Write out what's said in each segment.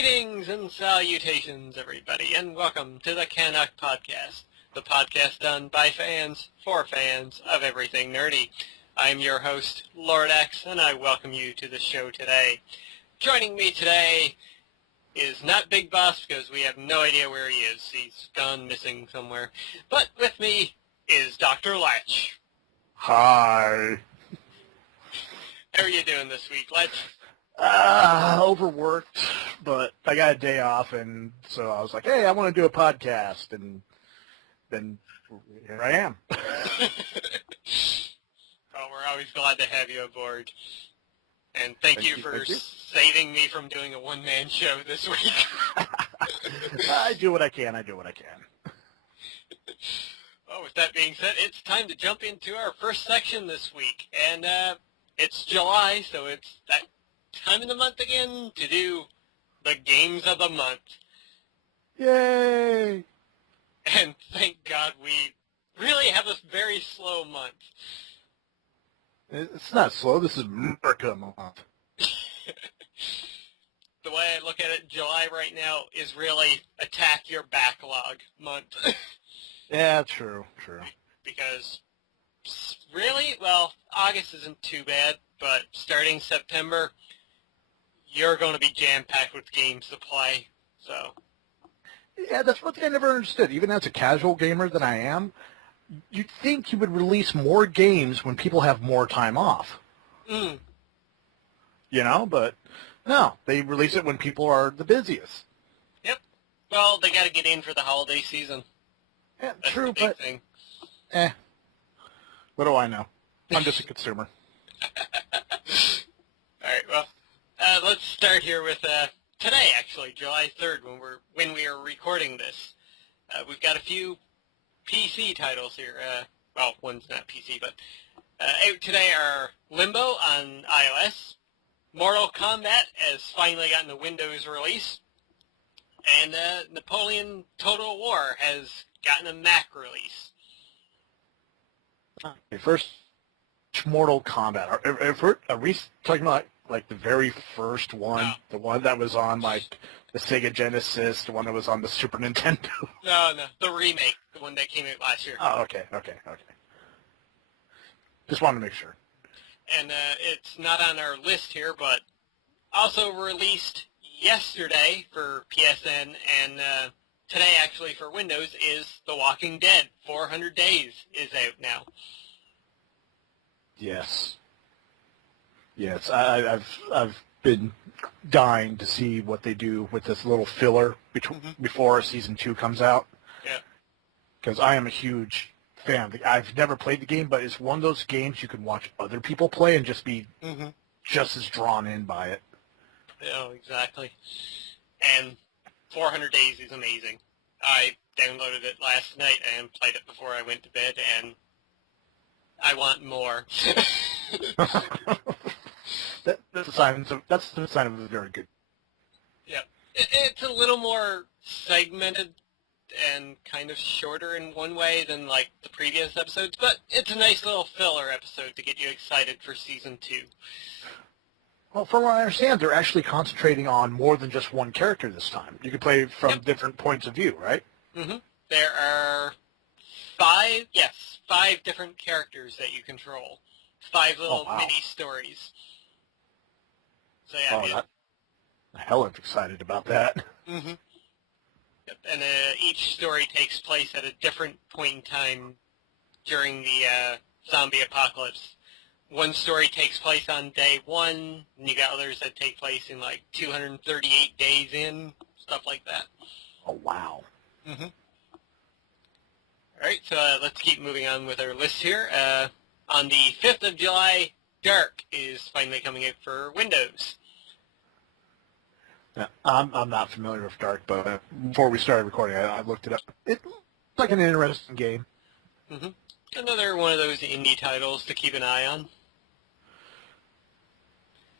Greetings and salutations, everybody, and welcome to the CanUK podcast, the podcast done by fans for fans of everything nerdy. I'm your host, Lord X, and I welcome you to the show today. Joining me today is not Big Boss, because we have no idea where he is. He's gone missing somewhere. But with me is Dr. Lech. Hi. How are you doing this week, Lech? Overworked, but I got a day off, and so I was like, hey, I want to do a podcast, and then here I am. Oh, we're always glad to have you aboard. And thank you for saving me from doing a one-man show this week. I do what I can. Well, with that being said, it's time to jump into our first section this week. And it's July, so it's that time of the month again to do the games of the month. Yay! And thank God we really have a very slow month. It's not slow. This is America month. The way I look at it, July right now is really attack your backlog month. Yeah, true. Because really, well, August isn't too bad, but starting September, you're going to be jam-packed with games to play, so. Yeah, that's one thing I never understood. Even as a casual gamer that I am, you'd think you would release more games when people have more time off. Mm. You know, but no, they release it when people are the busiest. Yep. Well, they got to get in for the holiday season. Yeah, That's true, the big but thing. What do I know? I'm just a consumer. All right, well, let's start here with today, actually, July 3rd, when we are recording this. We've got a few PC titles here. Well, one's not PC, but out today are Limbo on iOS, Mortal Kombat has finally gotten a Windows release, and Napoleon Total War has gotten a Mac release. Okay, first, Mortal Kombat. Are we talking about like the very first one, No. the one that was on like the Sega Genesis, the one that was on the Super Nintendo? No, the remake, the one that came out last year. Oh, okay. Just wanted to make sure. And it's not on our list here, but also released yesterday for PSN and today actually for Windows is The Walking Dead. 400 Days is out now. Yes. I've been dying to see what they do with this little filler before Season 2 comes out. Yeah. Because I am a huge fan. I've never played the game, but it's one of those games you can watch other people play and just be just as drawn in by it. Yeah, exactly. And 400 Days is amazing. I downloaded it last night and played it before I went to bed, and I want more. That's the sign of a very good. Yeah. It's a little more segmented and kind of shorter in one way than like the previous episodes, but it's a nice little filler episode to get you excited for Season 2. Well, from what I understand, they're actually concentrating on more than just one character this time. You can play from different points of view, right? Mm-hmm. There are five different characters that you control. 5 little mini stories. So yeah. Hell, I'm excited about that. Mm-hmm. Yep. And each story takes place at a different point in time during the zombie apocalypse. One story takes place on day 1, and you got others that take place in like 238 days in, stuff like that. Oh, wow. Mm-hmm. All right, so let's keep moving on with our list here. On the 5th of July, Dark is finally coming out for Windows. Yeah, I'm not familiar with Dark, but before we started recording, I looked it up. It looks like an interesting game. Mm-hmm. Another one of those indie titles to keep an eye on.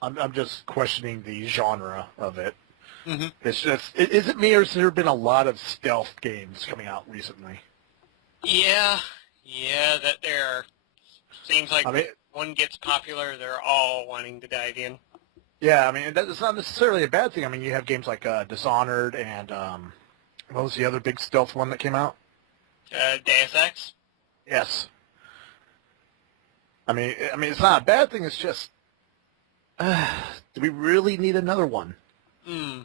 I'm just questioning the genre of it. Mm-hmm. It's just, is it me, or has there been a lot of stealth games coming out recently? Yeah, that there seems like one gets popular, they're all wanting to dive in. Yeah, I mean, it's not necessarily a bad thing. I mean, you have games like Dishonored and what was the other big stealth one that came out? Deus Ex. Yes. I mean, it's not a bad thing. It's just, do we really need another one? Hmm.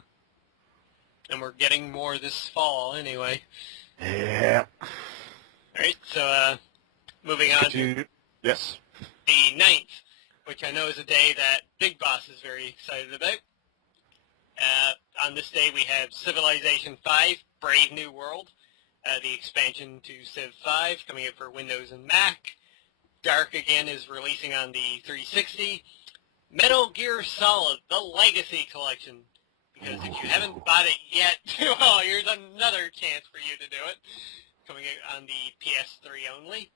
And we're getting more this fall anyway. Yeah. All right, so moving on to yes. the 9th, which I know is a day that Big Boss is very excited about. On this day, we have Civilization 5, Brave New World, the expansion to Civ 5 coming out for Windows and Mac. Dark again is releasing on the 360. Metal Gear Solid, the Legacy Collection. Because if you haven't bought it yet, well, here's another chance for you to do it. Coming out on the PS3 only.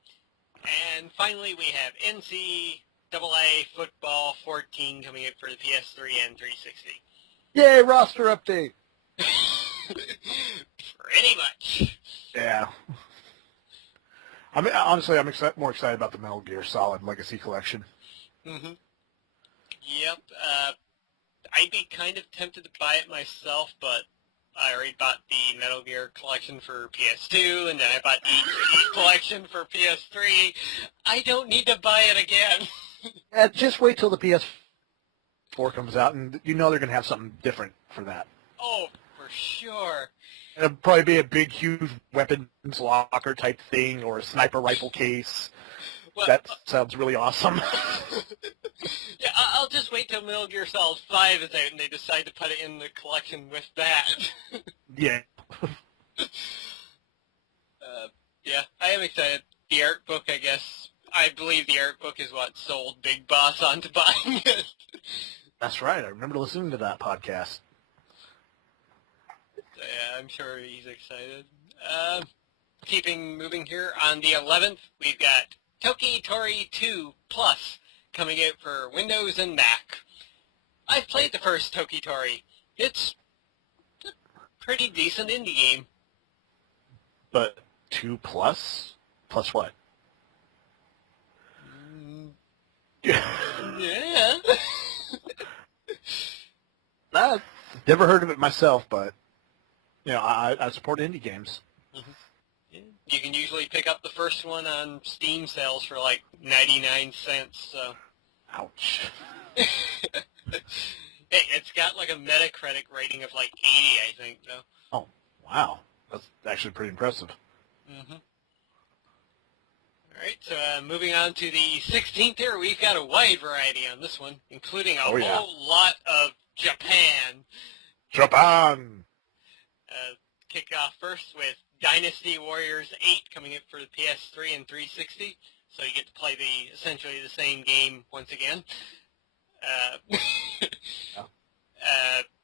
And finally, we have NCAA Football 14 coming out for the PS3 and 360. Yay, roster update. Pretty much. Yeah. I mean, honestly, I'm more excited about the Metal Gear Solid Legacy Collection. Mm-hmm. Yep. I'd be kind of tempted to buy it myself, but I already bought the Metal Gear collection for PS2, and then I bought the HD collection for PS3. I don't need to buy it again. Just wait till the PS4 comes out, and you know they're going to have something different for that. Oh, for sure. It'll probably be a big, huge weapons locker type thing, or a sniper rifle case. Well, that sounds really awesome. Yeah, I'll just wait till Metal Gear Solid 5 is out and they decide to put it in the collection with that. Yeah. Yeah, I am excited. The art book, I guess, I believe the art book is what sold Big Boss onto buying it. That's right. I remember listening to that podcast. So, yeah, I'm sure he's excited. Keeping moving here, on the 11th, we've got Toki Tori 2 Plus coming out for Windows and Mac. I've played the first Toki Tori. It's a pretty decent indie game. But 2 plus? Plus what? Yeah. I've never heard of it myself, but you know, I support indie games. Mm-hmm. Yeah. You can usually pick up the first one on Steam sales for like 99 cents, so... Ouch. Hey, it's got like a Metacritic rating of like 80, I think, though. Oh, wow. That's actually pretty impressive. Mm-hmm. All right, so moving on to the 16th here, we've got a wide variety on this one, including a whole lot of Japan. Japan! Kick off first with Dynasty Warriors 8 coming up for the PS3 and 360. So you get to play essentially the same game once again.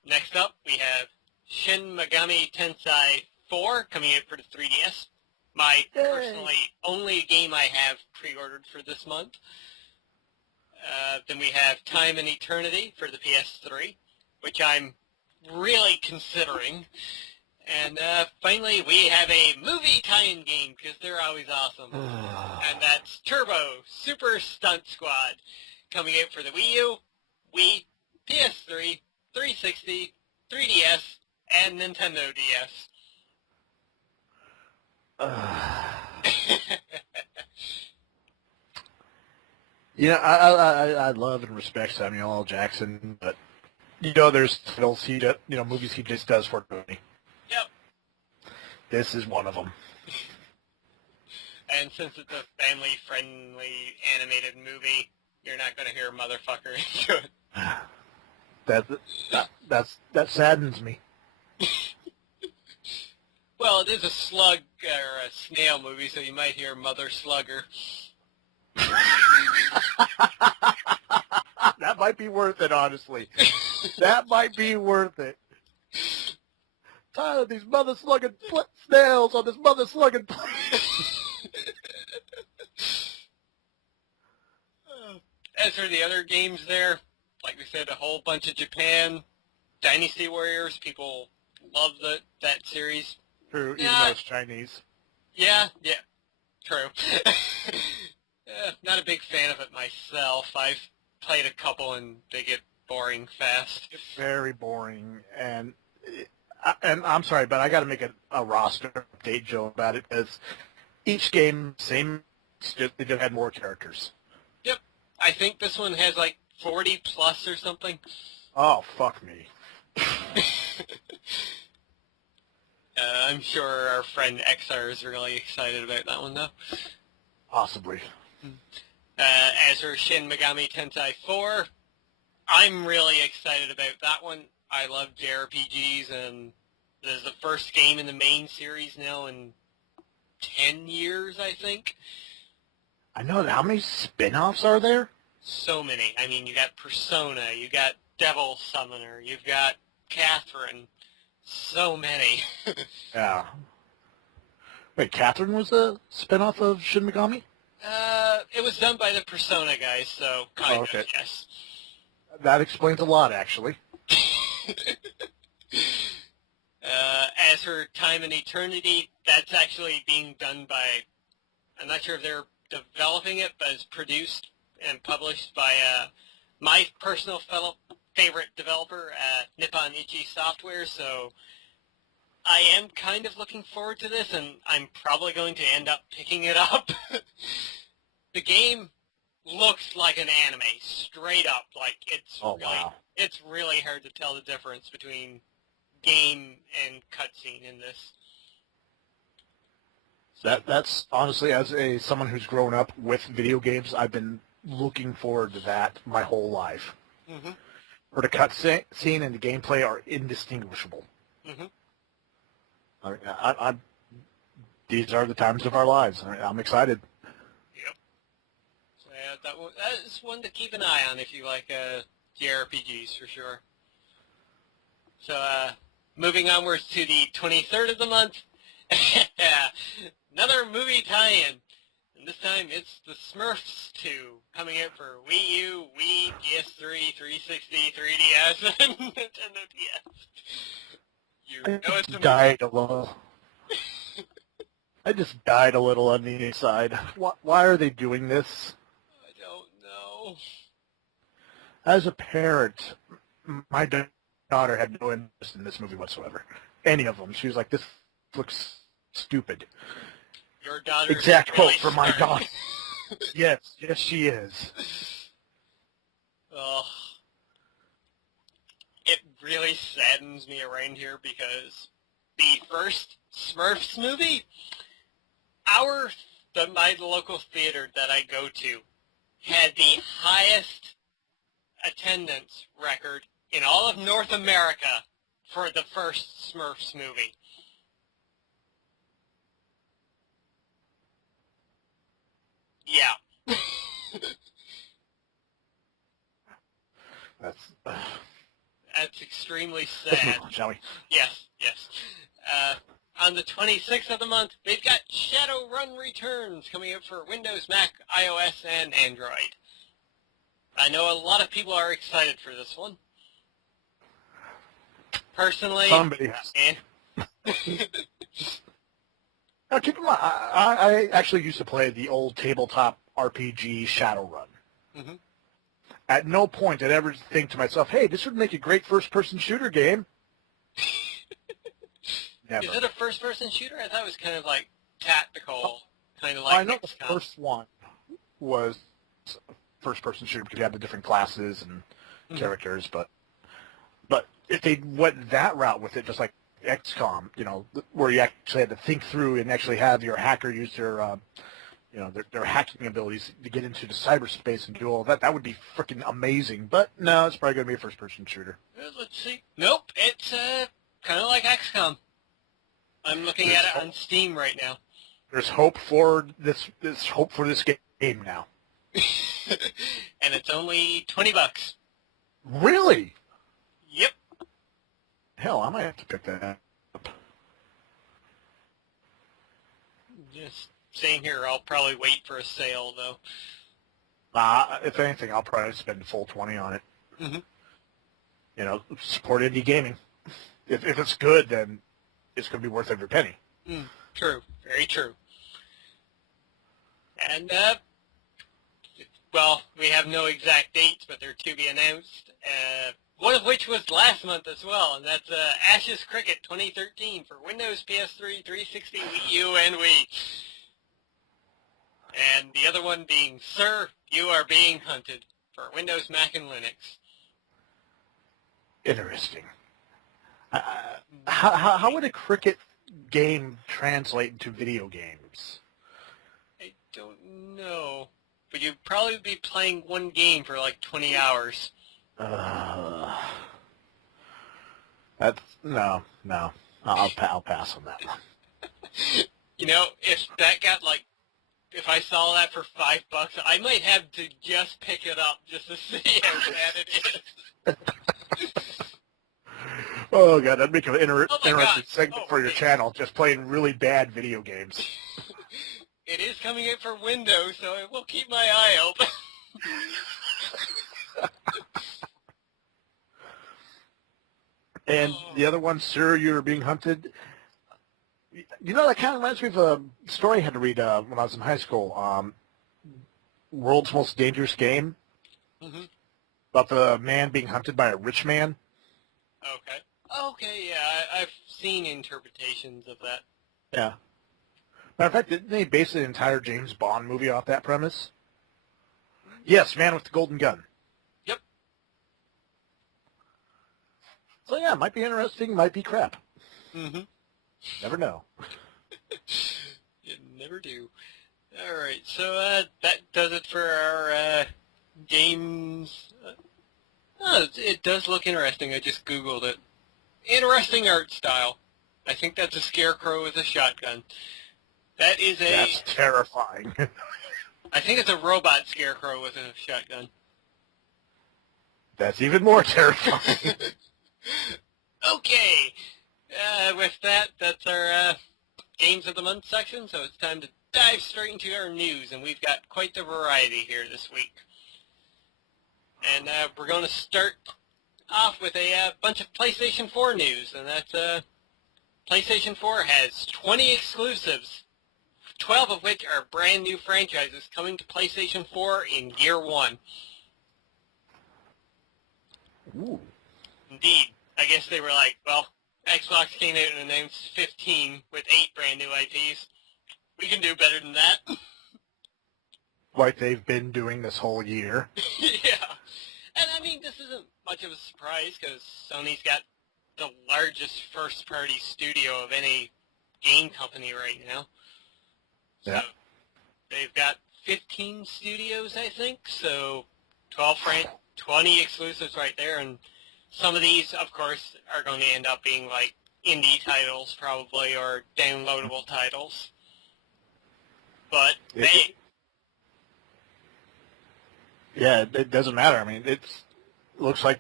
Next up, we have Shin Megami Tensei 4 coming out for the 3DS. My personally only game I have pre-ordered for this month. Then we have Time and Eternity for the PS3, which I'm really considering. And finally, we have a movie tie-in game, because they're always awesome. And that's Turbo Super Stunt Squad, coming out for the Wii U, Wii, PS3, 360, 3DS, and Nintendo DS. You know, I love and respect Samuel L. Jackson, but you know, there's titles movies he just does for money. Yep. This is one of them. And since it's a family-friendly animated movie, you're not going to hear motherfucker into it. That saddens me. Well, it is a slug or a snail movie, so you might hear Mother Slugger. That might be worth it, honestly. That might be worth it. Tired of these mother slugging snails on this mother slugging plane. As for the other games there, like we said, a whole bunch of Japan. Dynasty Warriors, people love that series. True, even though it's Chinese. Yeah, true. Not a big fan of it myself. I've played a couple and they get boring fast. It's very boring, and I'm sorry, but I got to make a roster update, Joe, about it, because each game, same, they just had more characters. Yep. I think this one has like 40 plus or something. Oh, fuck me. I'm sure our friend XR is really excited about that one, though. Possibly. As for Shin Megami Tensei 4, I'm really excited about that one. I love JRPGs, and this is the first game in the main series now in 10 years, I think. I know. How many spin-offs are there? So many. I mean, you got Persona, you got Devil Summoner, you've got Catherine. So many. Yeah. Wait, Catherine was a spin-off of Shin Megami? It was done by the Persona guys, so kind of, yes. That explains a lot, actually. As for Time and Eternity, that's actually being done by, I'm not sure if they're developing it, but it's produced and published by my personal favorite developer, Nippon Ichi Software, so I am kind of looking forward to this, and I'm probably going to end up picking it up. The game looks like an anime, straight up. Like, it's really hard to tell the difference between game and cutscene in this. That's honestly, as someone who's grown up with video games, I've been looking forward to that my whole life. Mm-hmm. Where the cutscene and the gameplay are indistinguishable. Mm-hmm. I these are the times of our lives. I'm excited. Yep. So yeah, that is one to keep an eye on if you like JRPGs for sure. So moving onwards to the 23rd of the month, another movie tie-in. And this time it's the Smurfs 2 coming out for Wii U, Wii, PS3, 360, 3DS, and Nintendo DS. You know it's a died a little. I just died a little on the inside. Why are they doing this? I don't know. As a parent, my daughter had no interest in this movie whatsoever. Any of them. She was like, this looks stupid. Your daughter exact really quote from my daughter. Yes, she is. Oh. It really saddens me around here because the first Smurfs movie, my local theater that I go to had the highest attendance record in all of North America for the first Smurfs movie. Yeah. That's extremely sad. Let's move on, shall we? Yes. On the 26th of the month, they've got Shadowrun Returns coming out for Windows, Mac, iOS, and Android. I know a lot of people are excited for this one. Personally, somebody has. Now, keep in mind, I actually used to play the old tabletop RPG Shadowrun. Mm-hmm. At no point did I ever think to myself, hey, this would make a great first-person shooter game. Never. Is it a first-person shooter? I thought it was kind of like tactical, kind of like I know XCOM. the first one was first-person shooter because you had the different classes and characters, but if they went that route with it, just like XCOM, where you actually had to think through and actually have your hacker use their hacking abilities to get into the cyberspace and do all that would be freaking amazing. But no, it's probably going to be a first-person shooter. Let's see. Nope, it's kind of like XCOM. I'm looking at it on Steam right now. There's hope for this. There's hope for this game now. And it's only $20. Really? Yep. Hell, I might have to pick that up. Just same here. I'll probably wait for a sale, though. If anything, I'll probably spend the full 20 on it. Mm-hmm. Support indie gaming. If it's good, then it's going to be worth every penny. True. Very true. And well, we have no exact dates, but they're to be announced. One of which was last month as well, and that's Ashes Cricket 2013 for Windows, PS3, 360, Wii U, and Wii. And the other one being Sir, You Are Being Hunted for Windows, Mac, and Linux. Interesting. How would a cricket game translate into video games? I don't know. But you'd probably be playing one game for like 20 hours. That's no. I'll pass on that one. You know, if I saw that for $5, I might have to just pick it up just to see how bad it is. Oh god, that'd make an interesting God. segment for your channel, just playing really bad video games. It is coming out for Windows, so I will keep my eye open. And the other one, Sir, You're Being Hunted. You know, that kind of reminds me of a story I had to read when I was in high school. World's Most Dangerous Game. Mm-hmm. About the man being hunted by a rich man. Okay, yeah, I've seen interpretations of that. Yeah. Matter of fact, didn't they base an entire James Bond movie off that premise? Yes, Man with the Golden Gun. Yep. So yeah, might be interesting, might be crap. Mm-hmm. Never know. You never do. All right, so that does it for our games. It does look interesting. I just Googled it. Interesting art style. I think that's a scarecrow with a shotgun. That's terrifying. I think it's a robot scarecrow with a shotgun. That's even more terrifying. Okay. With that, that's our Games of the Month section, so it's time to dive straight into our news, and we've got quite the variety here this week. And we're going to start off with a bunch of PlayStation 4 news, and that's PlayStation 4 has 20 exclusives, 12 of which are brand new franchises coming to PlayStation 4 in year one. Ooh. Indeed. I guess they were like, well, Xbox came out and announced 15 with 8 brand new IPs. We can do better than that. Like they've been doing this whole year. Yeah. And I mean, this isn't much of a surprise because Sony's got the largest first-party studio of any game company right now. Yeah. So they've got 15 studios, I think, so 20 exclusives right there, and some of these, of course, are going to end up being like indie titles probably, or downloadable titles. But Yeah, it doesn't matter. I mean, it looks like,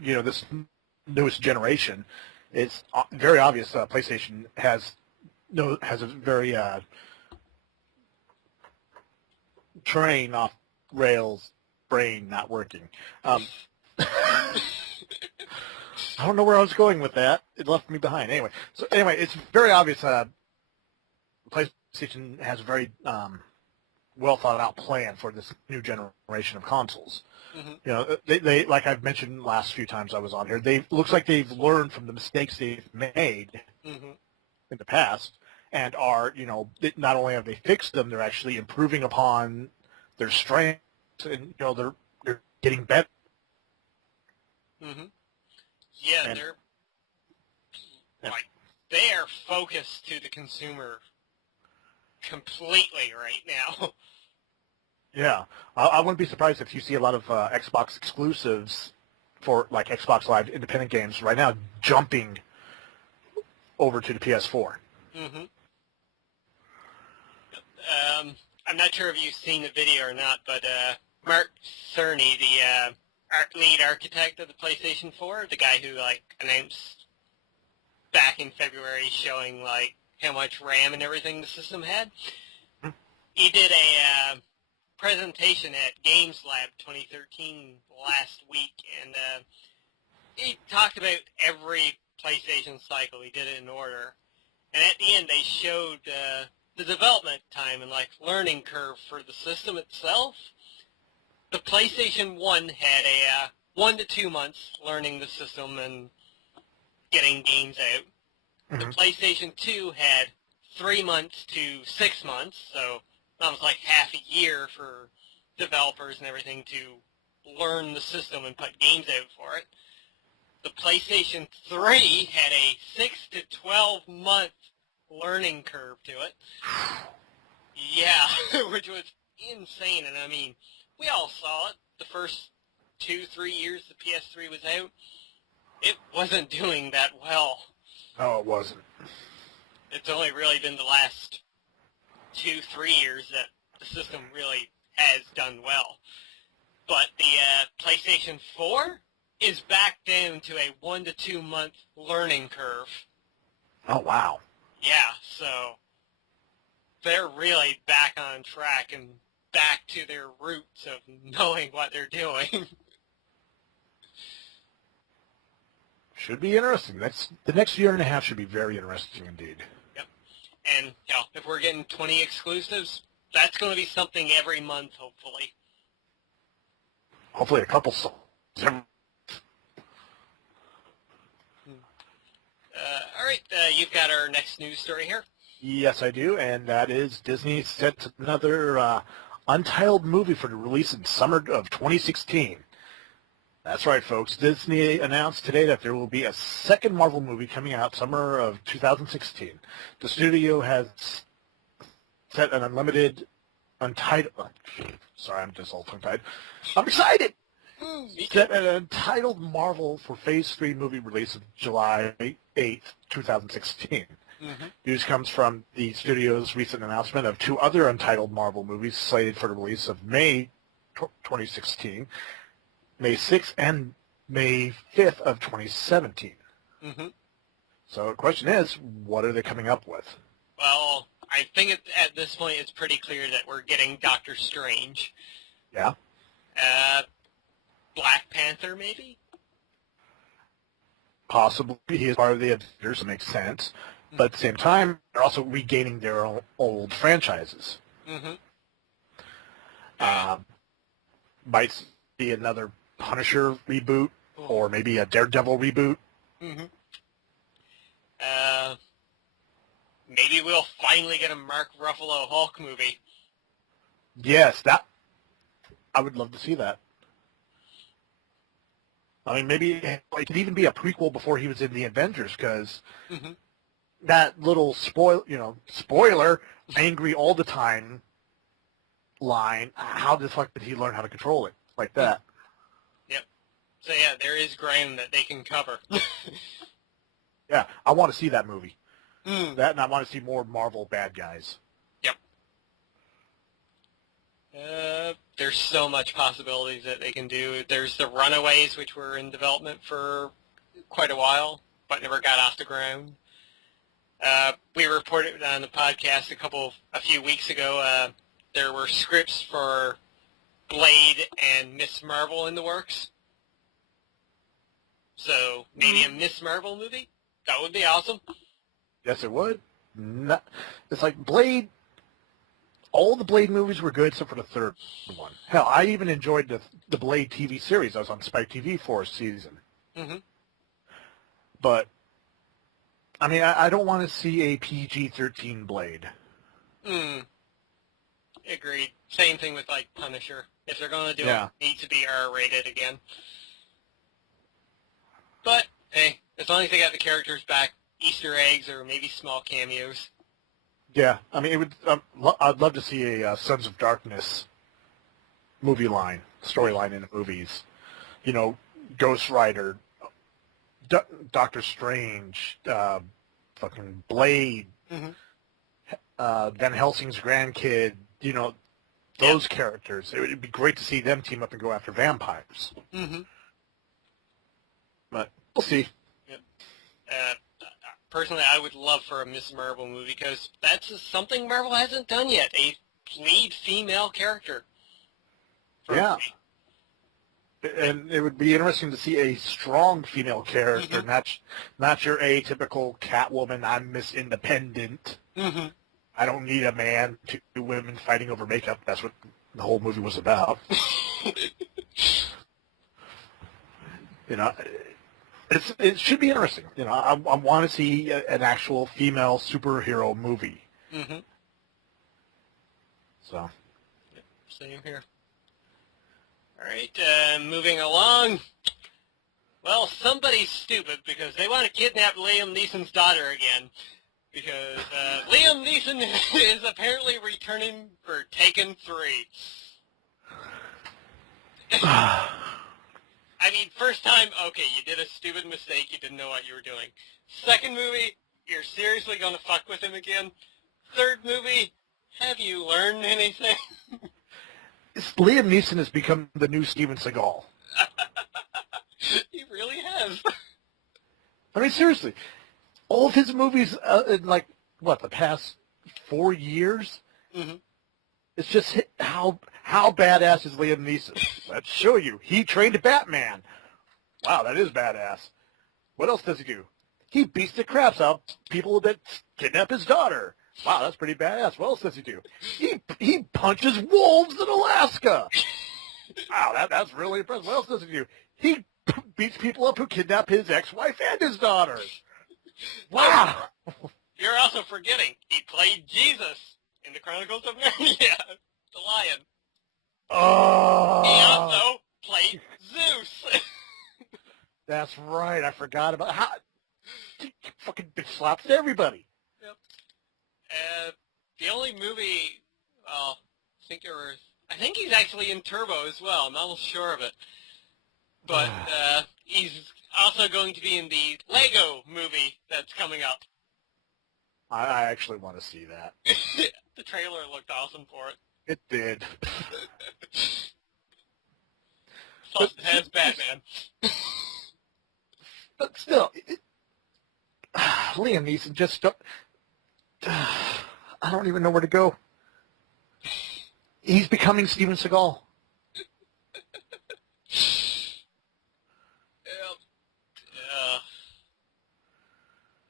you know, this newest generation, it's very obvious PlayStation has a very train off rails brain not working. I don't know where I was going with that. It left me behind. Anyway, it's very obvious PlayStation has a very well thought out plan for this new generation of consoles. Mm-hmm. You know, they like I've mentioned last few times I was on here. Looks like they've learned from the mistakes they've made Mm-hmm. in the past, and are, you know, not only have they fixed them, they're actually improving upon their strengths, and, you know, they're getting better. Mm-hmm. Yeah, they are focused to the consumer completely right now. Yeah, I wouldn't be surprised if you see a lot of Xbox exclusives for like Xbox Live independent games right now jumping over to the PS4. Mm-hmm. I'm not sure if you've seen the video or not, but Mark Cerny, the lead architect of the PlayStation 4, the guy who like announced back in February showing like how much RAM and everything the system had, he did a presentation at Games Lab 2013 last week, and he talked about every PlayStation cycle. He did it in order, and at the end they showed the development time and like learning curve for the system itself. the PlayStation 1 had a 1 to 2 months learning the system and getting games out. The PlayStation 2 had 3 months to 6 months, so almost like half a year for developers and everything to learn the system and put games out for it. The PlayStation 3 had a 6 to 12 month learning curve to it. Yeah, which was insane. And I mean, we all saw it the first 2-3 years the PS3 was out. It wasn't doing that well. No, it wasn't. It's only really been the last 2-3 years that the system really has done well. But the PlayStation 4 is back down to a 1 to 2 month learning curve. Oh, wow. Yeah, so they're really back on track and back to their roots of knowing what they're doing. Should be interesting. The next year and a half should be very interesting indeed. Yep. And, you know, if we're getting 20 exclusives, that's going to be something every month, hopefully. Hopefully a couple songs. All right, you've got our next news story here. Yes, I do, and that is Disney sets another Untitled movie for the release in summer of 2016. That's right, folks. Disney announced today that there will be a second Marvel movie coming out summer of 2016. The studio has set an unlimited Untitled... Sorry, I'm just all tongue-tied. I'm excited! Set an Untitled Marvel for Phase 3 movie release of July 8th, 2016. News comes from the studio's recent announcement of 2 other Untitled Marvel movies slated for the release of May 2016, May 6th and May 5th of 2017. So the question is, what are they coming up with? Well, I think at this point it's pretty clear that we're getting Doctor Strange. Yeah? Black Panther, maybe? Possibly. He is part of the Avengers, it makes sense. But at the same time, they're also regaining their old franchises. Might be another Punisher reboot, or maybe a Daredevil reboot. Maybe we'll finally get a Mark Ruffalo Hulk movie. Yes, I would love to see that. I mean, maybe it could even be a prequel before he was in the Avengers, because that little spoiler, angry all the time line, how the fuck did he learn how to control it like that? Yep. So yeah, there is ground that they can cover. Yeah, I want to see that movie. That, and I want to see more Marvel bad guys. Yep. There's so much possibilities that they can do. There's the Runaways, which were in development for quite a while, but never got off the ground. We reported on the podcast a few weeks ago, there were scripts for Blade and Miss Marvel in the works. So maybe a Miss Marvel movie? That would be awesome. Yes, it would. It's like Blade. All the Blade movies were good except for the third one. Hell, I even enjoyed the Blade TV series. I was on Spike TV for a season. But, I mean, I don't want to see a PG-13 Blade. Agreed. Same thing with, like, Punisher. If they're going to do it, it needs to be R-rated again. But, hey, as long as they got the characters back, Easter eggs or maybe small cameos. Yeah, I mean, it would. I'd love to see a Sons of Darkness storyline in the movies. You know, Ghost Rider, Doctor Strange, fucking Blade, Van Helsing's grandkid. You know, those characters. It would be great to see them team up and go after vampires. But we'll see. Yep. Personally, I would love for a Miss Marvel movie because that's something Marvel hasn't done yet. A lead female character. Yeah. And it would be interesting to see a strong female character, not your atypical Catwoman, I'm Miss Independent. I don't need a man, 2 women fighting over makeup. That's what the whole movie was about. You know, it should be interesting. You know, I want to see an actual female superhero movie. Mm-hmm. So. Yep, same here. All right, moving along. Well, somebody's stupid because they want to kidnap Liam Neeson's daughter again. Because Liam Neeson is apparently returning for Taken 3. I mean, first time, okay, you did a stupid mistake, you didn't know what you were doing. Second movie, you're seriously going to fuck with him again. Third movie, have you learned anything? Liam Neeson has become the new Steven Seagal. He really has. I mean, seriously, all of his movies in, like, what, the past 4 years? Mm-hmm. It's just how badass is Liam Neeson. Let's show you. He trained Batman. Wow, that is badass. What else does he do? He beats the craps out of people that kidnap his daughter. Wow, that's pretty badass. What else does he do? He punches wolves in Alaska. Wow, that's really impressive. What else does he do? He beats people up who kidnap his ex-wife and his daughter. Wow. You're also forgetting, he played Jesus in the Chronicles of Narnia, the lion. Oh. He also played Zeus. That's right. I forgot about how he fucking bitch slaps everybody. Yep. The only movie, well, I think he's actually in Turbo as well. I'm almost sure of it. But he's also going to be in the Lego movie that's coming up. I actually want to see that. The trailer looked awesome for it. It did. Plus, it has Batman. But still, Liam Neeson just don't... I don't even know where to go. He's becoming Steven Seagal.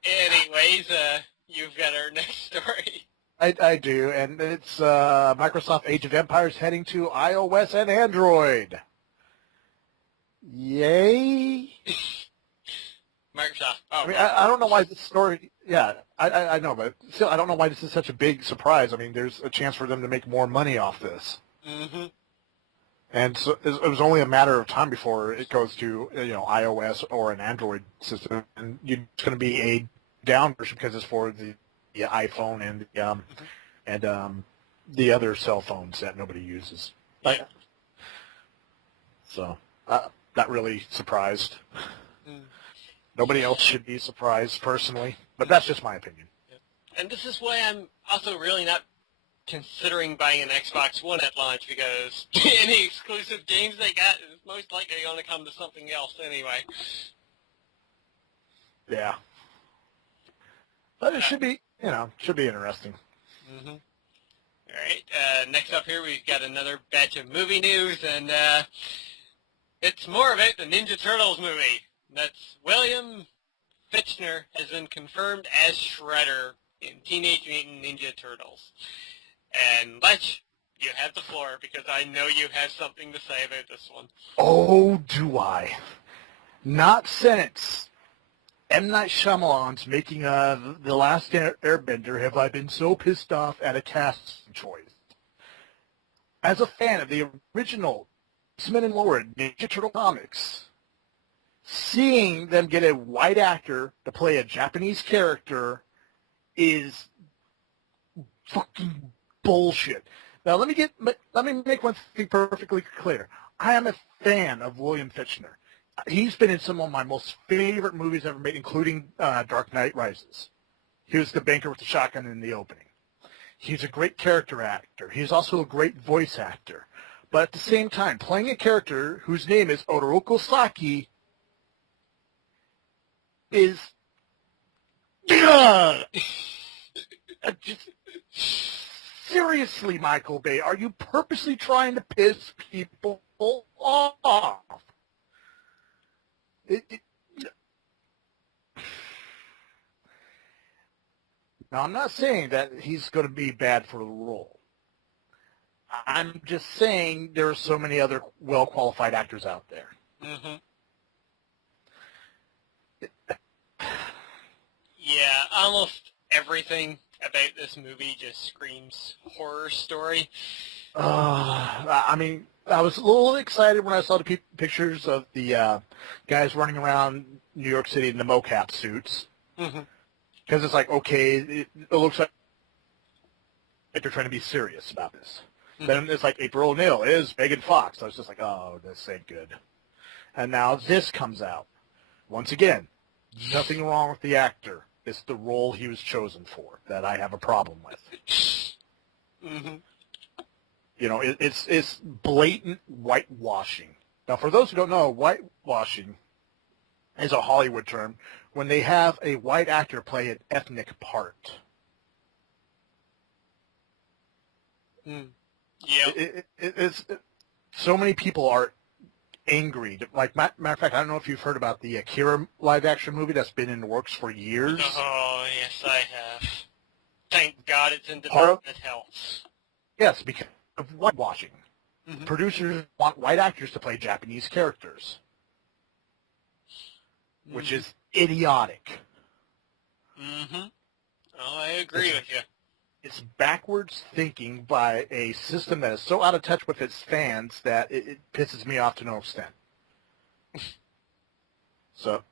Anyways, you've got our next story. I do, and it's Microsoft Age of Empires heading to iOS and Android. Yay! Microsoft. Oh, I mean, I don't know why this story... Yeah, I know, but still, I don't know why this is such a big surprise. I mean, there's a chance for them to make more money off this. Mm-hmm. And so it was only a matter of time before it goes to, iOS or an Android system, and it's going to be a down version because it's for the iPhone and the other cell phones that nobody uses. Yeah. So, not really surprised. Mm. Nobody else should be surprised, personally, but that's just my opinion. And this is why I'm also really not considering buying an Xbox One at launch, because any exclusive games they got is most likely going to come to something else anyway. Yeah. But it should be, should be interesting. Mm-hmm. All right, next up here we've got another batch of movie news, and it's more of it, the Ninja Turtles movie. That's William Fichtner has been confirmed as Shredder in Teenage Mutant Ninja Turtles. And Lech, you have the floor, because I know you have something to say about this one. Oh, do I. Not since M. Night Shyamalan's making The Last Airbender have I been so pissed off at a casting choice. As a fan of the original Smith and Lord Ninja Turtle comics, seeing them get a white actor to play a Japanese character is fucking bullshit. Now let me make one thing perfectly clear. I am a fan of William Fichtner. He's been in some of my most favorite movies ever made, including Dark Knight Rises. He was the banker with the shotgun in the opening. He's a great character actor. He's also a great voice actor. But at the same time, playing a character whose name is Odoroko Saki is... Just, seriously, Michael Bay, are you purposely trying to piss people off? Now, I'm not saying that he's going to be bad for the role. I'm just saying there are so many other well-qualified actors out there. Mm-hmm. Yeah, almost everything about this movie just screams horror story. I mean, I was a little excited when I saw the pictures of the guys running around New York City in the mocap suits. Mm-hmm. Because it's like, okay, it looks like they're trying to be serious about this. Mm-hmm. Then it's like April O'Neil is Megan Fox. I was just like, oh, this ain't good. And now this comes out. Once again, nothing wrong with the actor. It's the role he was chosen for that I have a problem with. Mm-hmm. You know, it's blatant whitewashing. Now, for those who don't know, whitewashing is a Hollywood term when they have a white actor play an ethnic part. Mm. Yeah. So many people are angry. Like, matter of fact, I don't know if you've heard about the Akira live-action movie that's been in the works for years. Oh, yes, I have. Thank God it's in development hell. Yes, because of whitewashing. Mm-hmm. Producers want white actors to play Japanese characters, which is idiotic. Mm-hmm. Oh, I agree with you. It's backwards thinking by a system that is so out of touch with its fans that it pisses me off to no extent. So,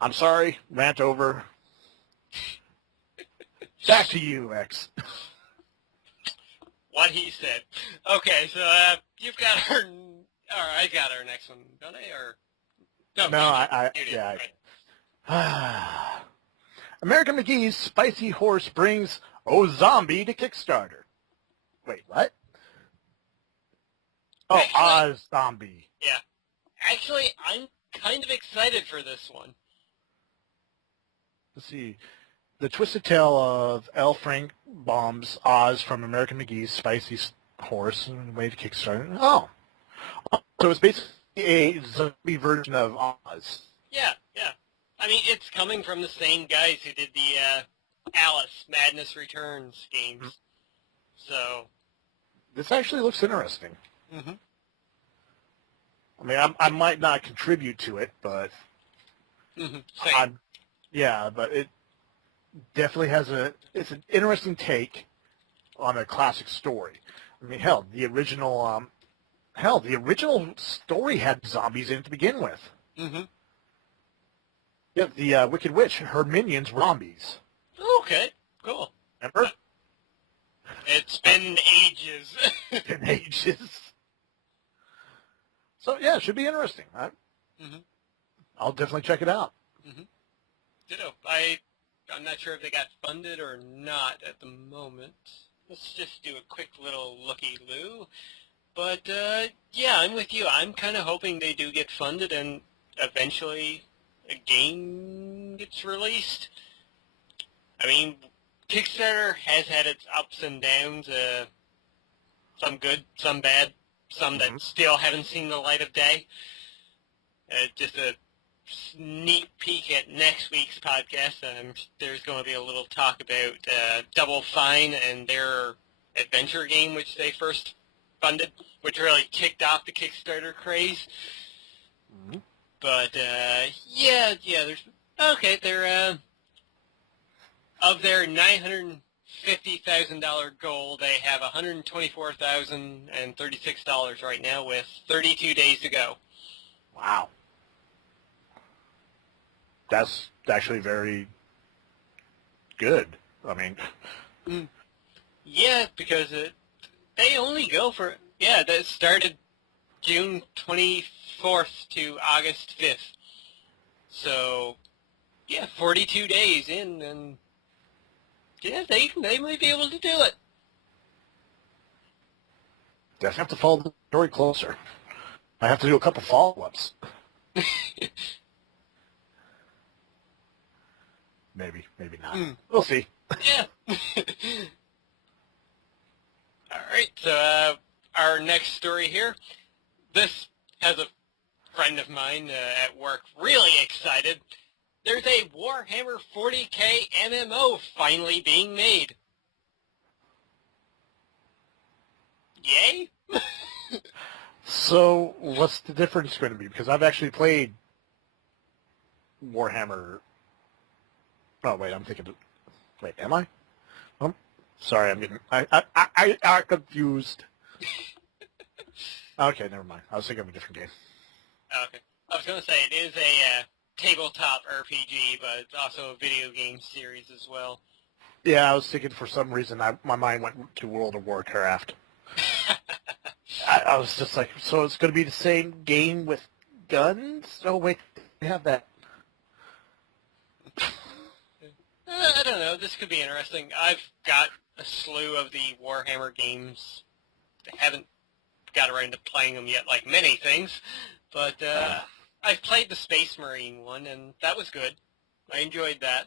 I'm sorry, rant over. Back to you, X. What he said. Okay, so you've got our... Or I got our next one, don't I? Or... No, I yeah. Right. American McGee's Spicy Horse brings Oh Zombie to Kickstarter. Wait, what? Oh, Oz Zombie. Yeah. Actually, I'm kind of excited for this one. Let's see. The Twisted Tale of L. Frank Baum's Oz from American McGee's Spicy Horse way to Kickstarter. Oh. So it's basically a zombie version of Oz. Yeah. I mean, it's coming from the same guys who did the Alice Madness Returns games. Mm-hmm. So... This actually looks interesting. Mm-hmm. I mean, I might not contribute to it, but... Mm-hmm. Yeah, but it definitely has it's an interesting take on a classic story. I mean, hell, the original story had zombies in it to begin with. Mm-hmm. Yeah, the Wicked Witch, her minions were zombies. Okay, cool. Remember? It's been ages. So, yeah, it should be interesting. I'll definitely check it out. Mm-hmm. Ditto. I'm not sure if they got funded or not at the moment. Let's just do a quick little looky-loo. But, yeah, I'm with you. I'm kind of hoping they do get funded and eventually a game gets released. I mean, Kickstarter has had its ups and downs, some good, some bad, some that still haven't seen the light of day. Just a sneak peek at next week's podcast. There's going to be a little talk about Double Fine and their adventure game, which they first funded, which really kicked off the Kickstarter craze. Mm-hmm. But, yeah, they're, of their $950,000 goal, they have $124,036 right now with 32 days to go. Wow. That's actually very good. I mean... Yeah, because they only go for... Yeah, that started June 24th to August 5th. So, yeah, 42 days in, and... Yeah, they might be able to do it. Definitely have to follow the story closer. I have to do a couple follow-ups. Maybe not. We'll see. Yeah. All right, so our next story here. This has a friend of mine at work really excited. There's a Warhammer 40k MMO finally being made. yay? So, what's the difference going to be? Because I've actually played Warhammer. Oh, wait, I'm thinking. Wait, am I? Sorry, I'm getting. I confused. Okay, never mind. I was thinking of a different game. Okay. I was going to say, it is a tabletop RPG, but it's also a video game series as well. Yeah, I was thinking for some reason my mind went to World of Warcraft. I was just like, so it's going to be the same game with guns? Oh, wait, they have that. I don't know. This could be interesting. I've got a slew of the Warhammer games. I haven't got around to playing them yet, like many things. But I've played the Space Marine one, and that was good. I enjoyed that.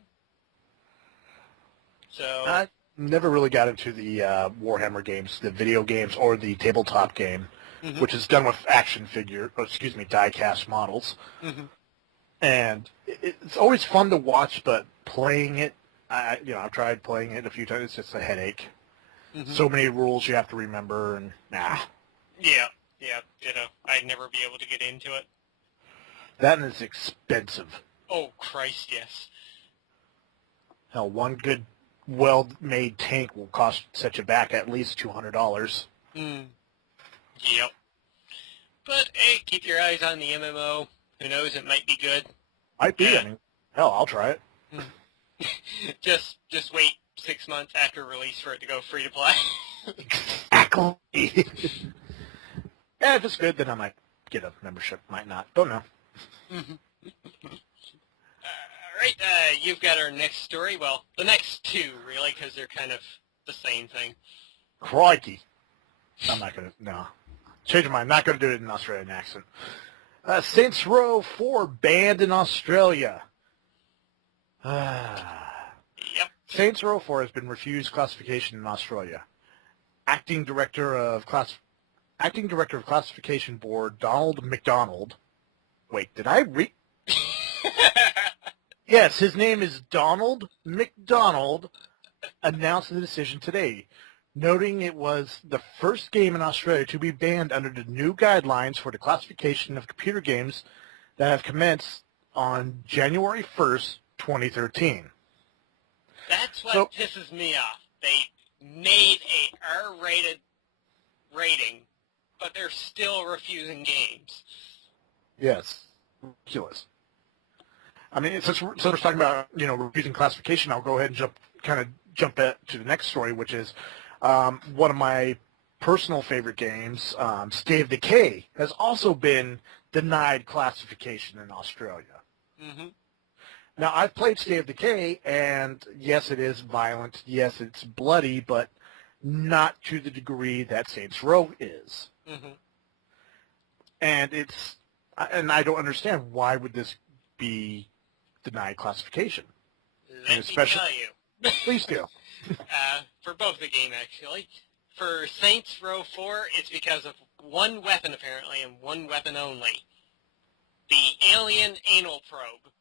So I never really got into the Warhammer games, the video games, or the tabletop game, which is done with die-cast models. And it's always fun to watch, but playing it, I've tried playing it a few times. It's just a headache. So many rules you have to remember, and Yeah, I'd never be able to get into it. That is expensive. Oh, Christ, yes. Hell, one good, well-made tank will set you back at least $200. Yep. But, hey, keep your eyes on the MMO. Who knows, it might be good. Might be. I mean, hell, I'll try it. Just wait 6 months after release for it to go free to play. Exactly. Yeah, if it's good, then I might get a membership. Might not. Don't know. Alright, you've got our next story. Well, the next two, really, because they're kind of the same thing. Crikey. I'm not going to, no. Change my mind. I'm not going to do it in an Australian accent. Saints Row 4 banned in Australia. Yep. Saints Row 4 has been refused classification in Australia. Acting Director of Classification Board Donald McDonald. Wait, did I read? Yes, his name is Donald McDonald. Announced the decision today, noting it was the first game in Australia to be banned under the new guidelines for the classification of computer games that have commenced on January 1st, 2013. That's what pisses me off. They made a R-rated rating, but they're still refusing games. Yes. Ridiculous. I mean, since we're talking about, refusing classification, I'll go ahead and jump to the next story, which is one of my personal favorite games, State of Decay, has also been denied classification in Australia. Now, I've played State of Decay, and yes, it is violent. Yes, it's bloody, but not to the degree that Saints Row is. And I don't understand, why would this be denied classification? Let me tell you. Please do. For both the game, actually. For Saints Row 4, it's because of one weapon, apparently, and one weapon only. The alien anal probe.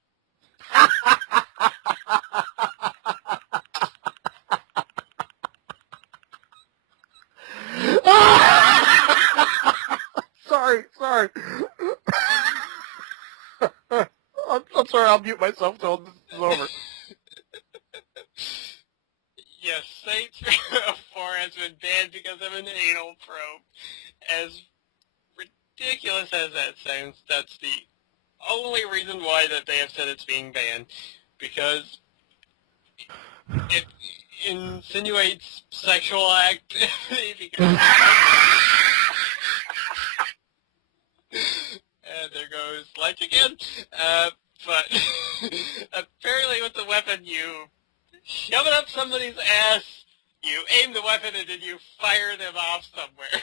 Sorry. I'm sorry, I'll mute myself until this is over. Yes, Saints Row 4 has been banned because of an anal probe. As ridiculous as that sounds, that's the only reason why that they have said it's being banned. Because it insinuates sexual activity. And there goes Lech again. But apparently with the weapon, you shove it up somebody's ass, you aim the weapon, and then you fire them off somewhere.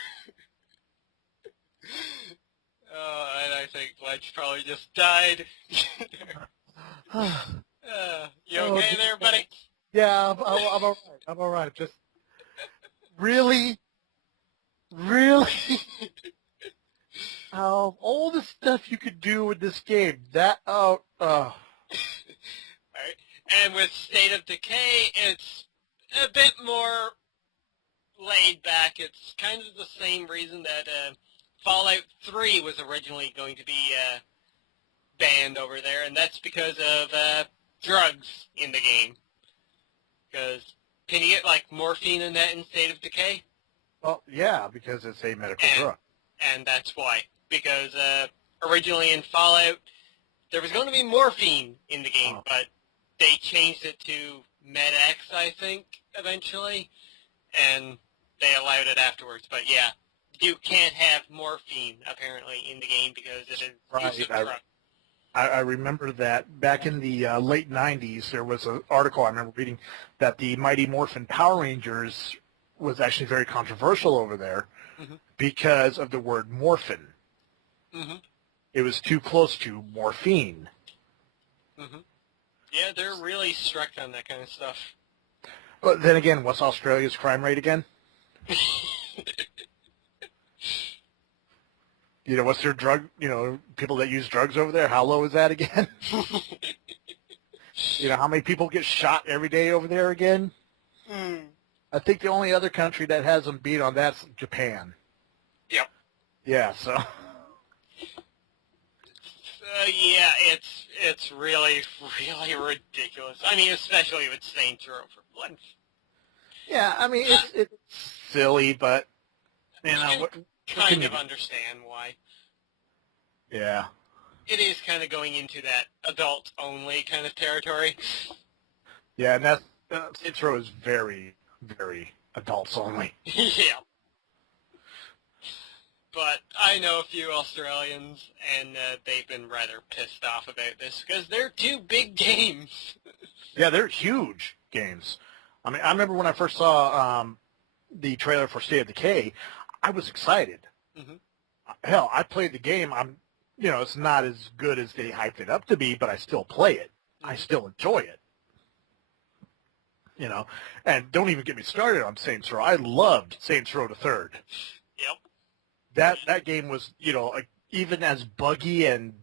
And I think Lech probably just died. You okay there, buddy? Yeah, I'm all right. I'm all right. Just really, all the stuff you could do with this game. All right. And with State of Decay, it's a bit more laid back. It's kind of the same reason that Fallout 3 was originally going to be banned over there, and that's because of drugs in the game. Because can you get, like, morphine in that in State of Decay? Well, yeah, because it's a medical drug. And that's why. Because originally in Fallout, there was going to be morphine in the game, but they changed it to Med-X, I think, eventually, and they allowed it afterwards. But yeah, you can't have morphine, apparently, in the game because it is use of drugs. I remember that back in the late 90s, there was an article I remember reading that the Mighty Morphin Power Rangers was actually very controversial over there because of the word morphin. It was too close to morphine. Yeah, they're really strict on that kind of stuff. But then again, what's Australia's crime rate again? You know, what's their drug, you know, people that use drugs over there, how low is that again? You know, how many people get shot every day over there again? I think the only other country that has them beat on that's Japan. Yep. Yeah, so... yeah, it's really, really ridiculous. I mean, especially with Saints Row for one. Yeah, I mean, it's silly, but, you know... Kind of understand why. Yeah. It is kind of going into that adult-only kind of territory. Yeah, and that's... Saints Row is very, very adults-only. Yeah. But I know a few Australians, and they've been rather pissed off about this, because they're two big games. Yeah, they're huge games. I mean, I remember when I first saw the trailer for State of Decay, I was excited. Hell, I played the game. You know, it's not as good as they hyped it up to be, but I still play it. I still enjoy it. You know, and don't even get me started on Saints Row. I loved Saints Row the Third. Yep. That game was, you know, like, even as buggy and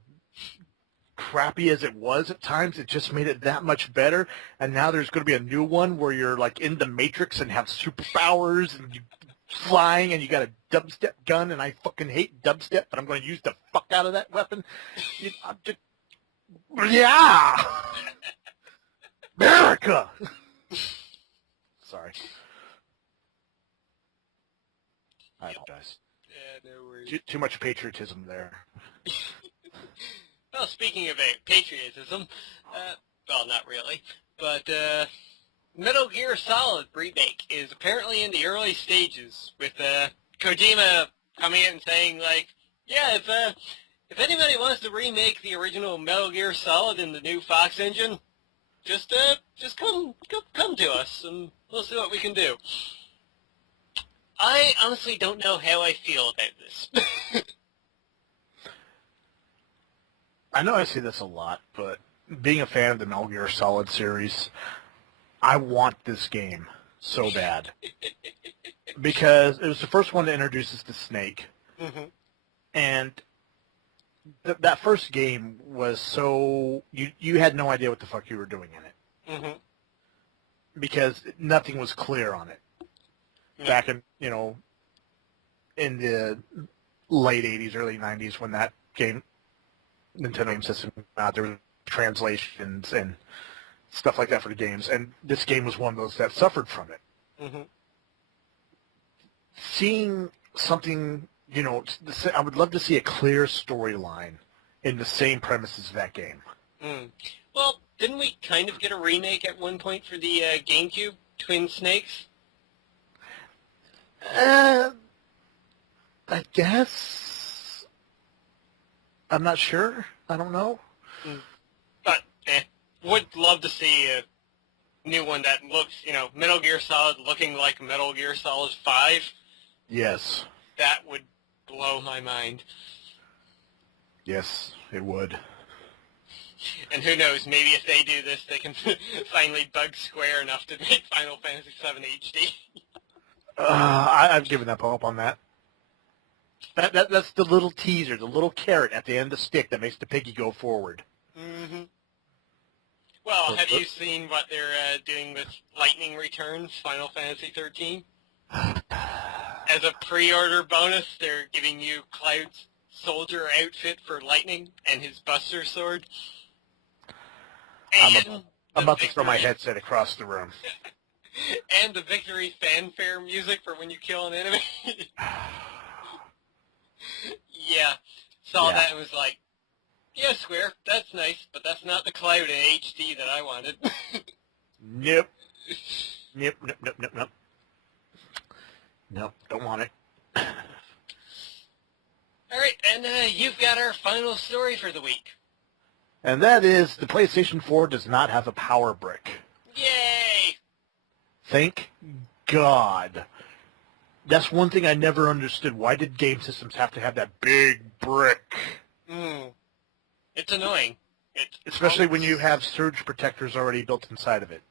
crappy as it was at times, it just made it that much better. And now there's going to be a new one where you're like in the Matrix and have superpowers and you flying and you got a dubstep gun, and I fucking hate dubstep, but I'm going to use the fuck out of that weapon. Yeah! America! Sorry. I apologize. Yeah, no worries. Too much patriotism there. Well, speaking of patriotism, well, not really, but Metal Gear Solid remake is apparently in the early stages, with Kojima coming in and saying, like, yeah, if anybody wants to remake the original Metal Gear Solid in the new Fox engine, just come to us, and we'll see what we can do. I honestly don't know how I feel about this. I know I say this a lot, but being a fan of the Metal Gear Solid series, I want this game so bad. Because it was the first one to introduce us to Snake. And that first game was so... You had no idea what the fuck you were doing in it. Because nothing was clear on it. Back in, you know, in the late 80s, early 90s, when that game, Nintendo game system came out, there were translations and stuff like that for the games, and this game was one of those that suffered from it. Seeing something, you know, I would love to see a clear storyline in the same premise as that game. Well, didn't we kind of get a remake at one point for the GameCube, Twin Snakes? I guess. I'm not sure. I don't know. But, would love to see a new one that looks, you know, Metal Gear Solid looking like Metal Gear Solid 5. Yes. That would blow my mind. Yes, it would. And who knows, maybe if they do this, they can finally bug Square enough to make Final Fantasy VII HD. I've given up hope on that. That's the little teaser, the little carrot at the end of the stick that makes the piggy go forward. Well, have you seen what they're doing with Lightning Returns, Final Fantasy 13? As a pre-order bonus, they're giving you Cloud's soldier outfit for Lightning and his Buster Sword. And I'm about to throw my headset across the room. And the victory fanfare music for when you kill an enemy. Yeah. Saw that and was like, yeah, Square, that's nice, but that's not the Cloud in HD that I wanted. Nope. Nope, nope, nope, nope, nope. Nope, don't want it. Alright, and you've got our final story for the week. And that is, the PlayStation 4 does not have a Power Brick. Yay! Thank God. That's one thing I never understood. Why did game systems have to have that big brick? It's annoying. Especially when you have surge protectors already built inside of it.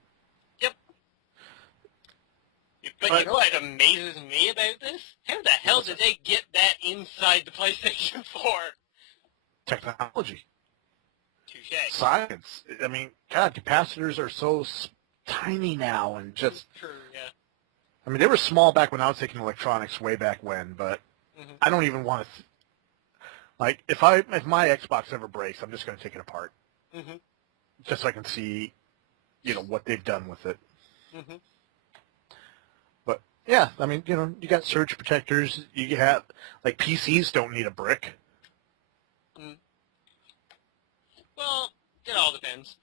Yep. But you know what amazes me about this? How the hell did they get that inside the PlayStation 4? Technology. Touché. Science. I mean, God, capacitors are so tiny now and just... True, yeah. I mean, they were small back when I was taking electronics way back when, but I don't even want to... Like, if my Xbox ever breaks, I'm just going to take it apart. Just so I can see, you know, what they've done with it. But, yeah, I mean, you know, you got surge protectors. You have, like, PCs don't need a brick. Well, it all depends.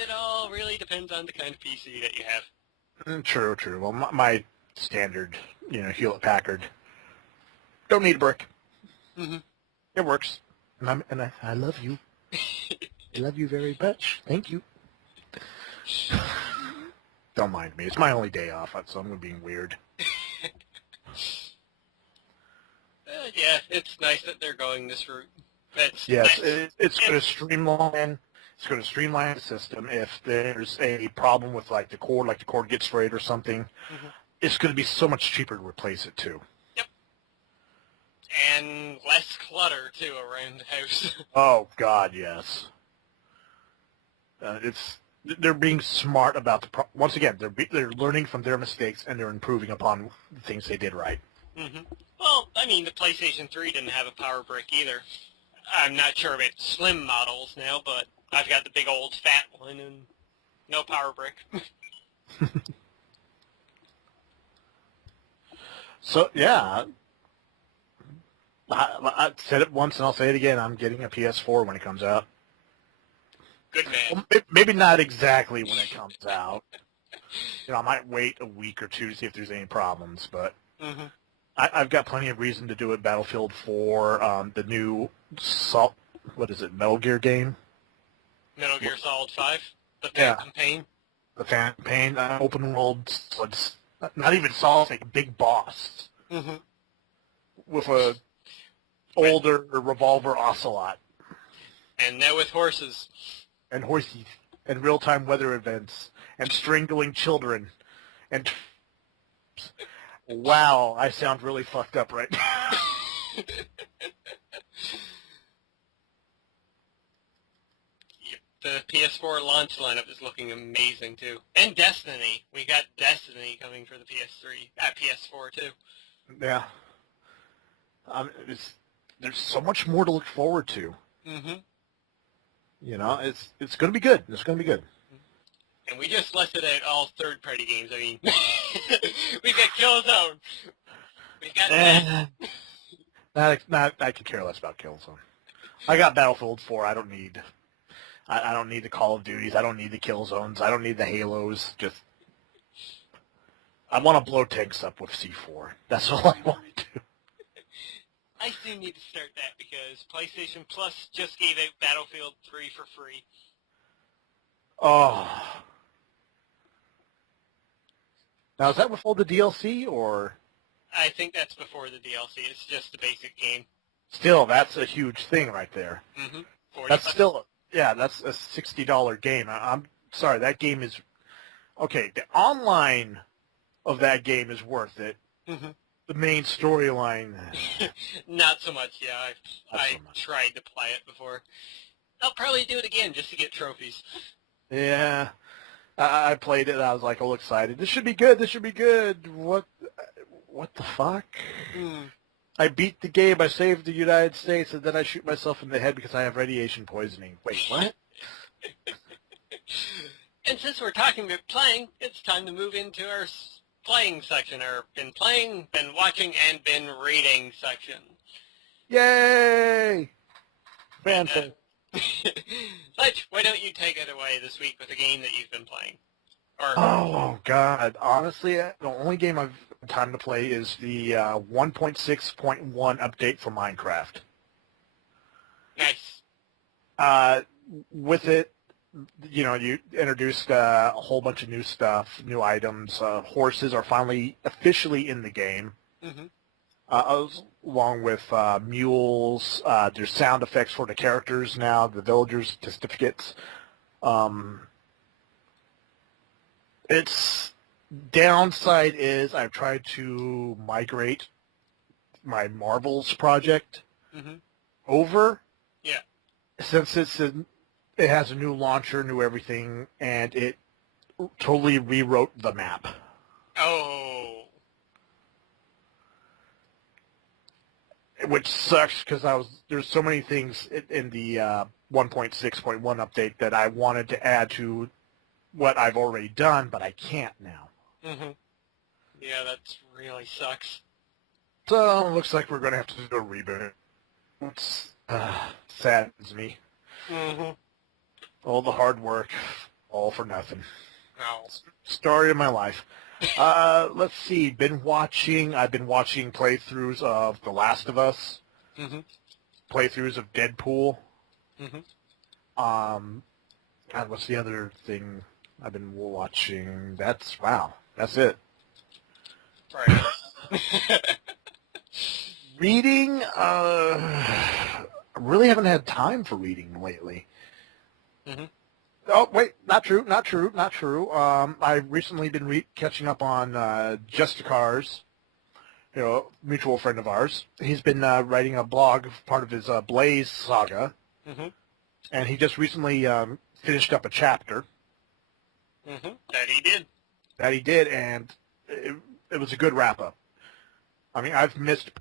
It all really depends on the kind of PC that you have. True, true. Well, my standard, you know, Hewlett-Packard, don't need a brick. It works. And I love you. I love you very much. Thank you. Don't mind me. It's my only day off, so I'm being weird. Yeah, it's nice that they're going this route. That's yes, nice. It's going to streamline. It's going to streamline the system. If there's a problem with like the cord gets frayed or something, it's going to be so much cheaper to replace it too. Yep. And less clutter too around the house. Oh God, yes. They're being smart about once again they're learning from their mistakes and they're improving upon the things they did right. Well, I mean, the PlayStation 3 didn't have a Power Brick either. I'm not sure about slim models now, but I've got the big old fat one and no Power Brick. So, yeah. I said it once and I'll say it again. I'm getting a PS4 when it comes out. Good man. Well, maybe not exactly when it comes out. You know, I might wait a week or two to see if there's any problems, but I've got plenty of reason to do it. Battlefield 4, the new Metal Gear game? Metal Gear Solid 5? The Phantom Pain? The Phantom Pain, open world, not even Solid, like a big boss. With a older revolver ocelot. And now with horses. And horses. And real-time weather events. And strangling children. And... Wow, I sound really fucked up right now. The PS4 launch lineup is looking amazing, too. And Destiny. We got Destiny coming for the PS4, too. Yeah. There's so much more to look forward to. You know, it's going to be good. It's going to be good. And we just listed out all third-party games. I mean, we've got Killzone. We've got I could care less about Killzone. I got Battlefield 4. I don't need the Call of Duties. I don't need the Killzones. I don't need the Halos. Just I want to blow tanks up with C4. That's all I want to do. I soon need to start that because PlayStation Plus just gave out Battlefield 3 for free. Oh. Now, is that with all the DLC, or? I think that's before the DLC. It's just the basic game. Still, that's a huge thing right there. That's still, that's a $60 game. I'm sorry, that game is, okay, the online of that game is worth it. The main storyline. Not so much, yeah. I tried to play it before. I'll probably do it again just to get trophies. Yeah. I played it, and I was like all excited. This should be good. This should be good. What the fuck? I beat the game. I saved the United States, and then I shoot myself in the head because I have radiation poisoning. Wait, what? And since we're talking about playing, it's time to move into our playing section, or been playing, been watching, and been reading section. Yay! Fantastic. Lech, why don't you take it away this week with a game that you've been playing? Or Oh, God. Honestly, the only game I've had time to play is the 1.6.1 update for Minecraft. Nice. With it, you introduced a whole bunch of new stuff, new items. Horses are finally officially in the game. Mm-hmm. Along with mules. There's sound effects for the characters now, the villagers' certificates. Its downside is I've tried to migrate my Marvels project over. Yeah. Since it has a new launcher, new everything, and it totally rewrote the map. Oh. Which sucks because there's so many things in the 1.6.1 update that I wanted to add to what I've already done, but I can't now. Mm-hmm. Yeah, that really sucks. So it looks like we're going to have to do a reboot. It's saddens me. Mm-hmm. All the hard work, all for nothing. Oh. Story of my life. Let's see. I've been watching playthroughs of The Last of Us. Mm-hmm. Playthroughs of Deadpool. Mm-hmm. God, what's the other thing I've been watching? That's it. Right. Reading, I really haven't had time for reading lately. Mm-hmm. Oh, wait, not true. I've recently been catching up on JesterCarr's, mutual friend of ours. He's been writing a blog, part of his Blaze saga, and he just recently finished up a chapter. That he did, and it was a good wrap-up. I mean, I've missed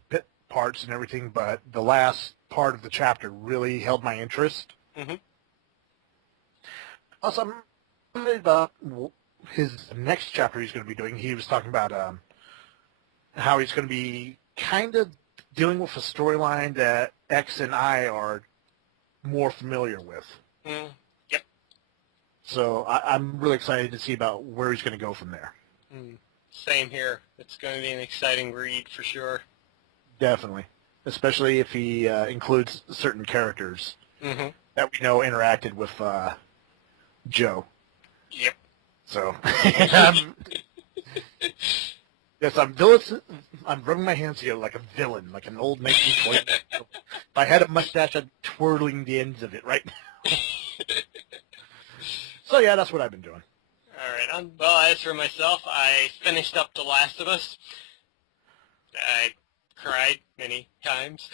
parts and everything, but the last part of the chapter really held my interest. Also, I'm excited about his next chapter he's going to be doing. He was talking about how he's going to be kind of dealing with a storyline that X and I are more familiar with. Yep. So I'm really excited to see about where he's going to go from there. Same here. It's going to be an exciting read for sure. Definitely. Especially if he includes certain characters that we know interacted with Joe. Yep. So, yes, I'm rubbing my hands here like a villain, like an old 1920s. If I had a mustache, I'd be twirling the ends of it right now. So, yeah, that's what I've been doing. All right. Well, as for myself, I finished up The Last of Us. I cried many times.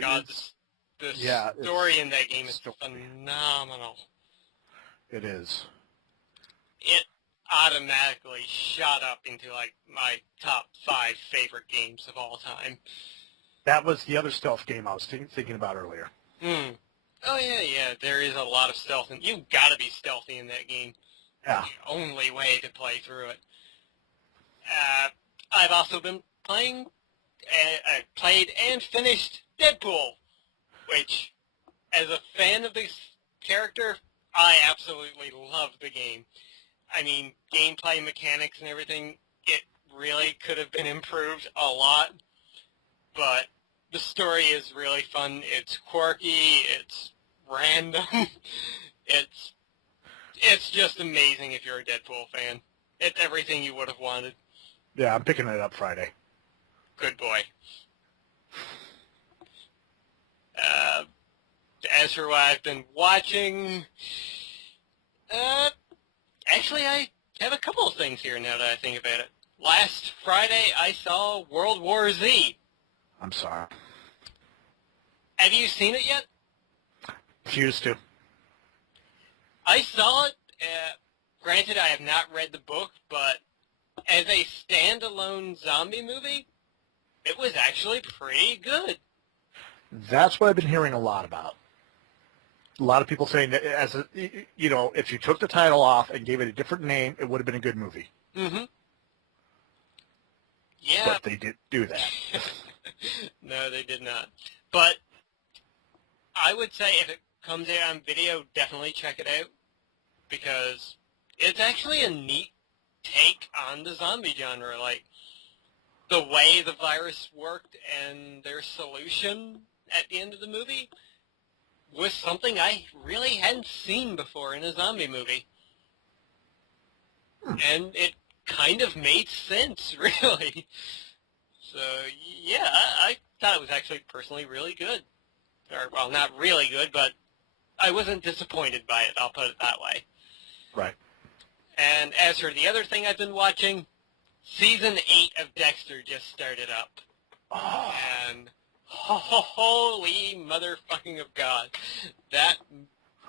God, the story in that game is phenomenal. It is. It automatically shot up into, like, my top 5 favorite games of all time. That was the other stealth game I was thinking about earlier. Oh, yeah, there is a lot of stealth, and you've got to be stealthy in that game. Yeah. The only way to play through it. I've also been playing, I played and finished Deadpool, which, as a fan of this character, I absolutely love the game. I mean, gameplay mechanics and everything, it really could have been improved a lot, but the story is really fun. It's quirky, it's random, it's just amazing if you're a Deadpool fan. It's everything you would have wanted. Yeah, I'm picking it up Friday. Good boy. As for what I've been watching, actually I have a couple of things here now that I think about it. Last Friday I saw World War Z. I'm sorry. Have you seen it yet? Refuse to. I saw it, granted, I have not read the book, but as a standalone zombie movie, it was actually pretty good. That's what I've been hearing a lot about. A lot of people saying that if you took the title off and gave it a different name, it would have been a good movie. Mm-hmm. Yeah. But they didn't do that. No, they did not. But I would say if it comes out on video, definitely check it out, because it's actually a neat take on the zombie genre. Like, the way the virus worked and their solution at the end of the movie was something I really hadn't seen before in a zombie movie. And it kind of made sense, really. So, yeah, I thought it was actually personally really good. Or, well, not really good, but I wasn't disappointed by it, I'll put it that way. Right. And as for the other thing I've been watching, Season 8 of Dexter just started up. Oh. And holy motherfucking of God. That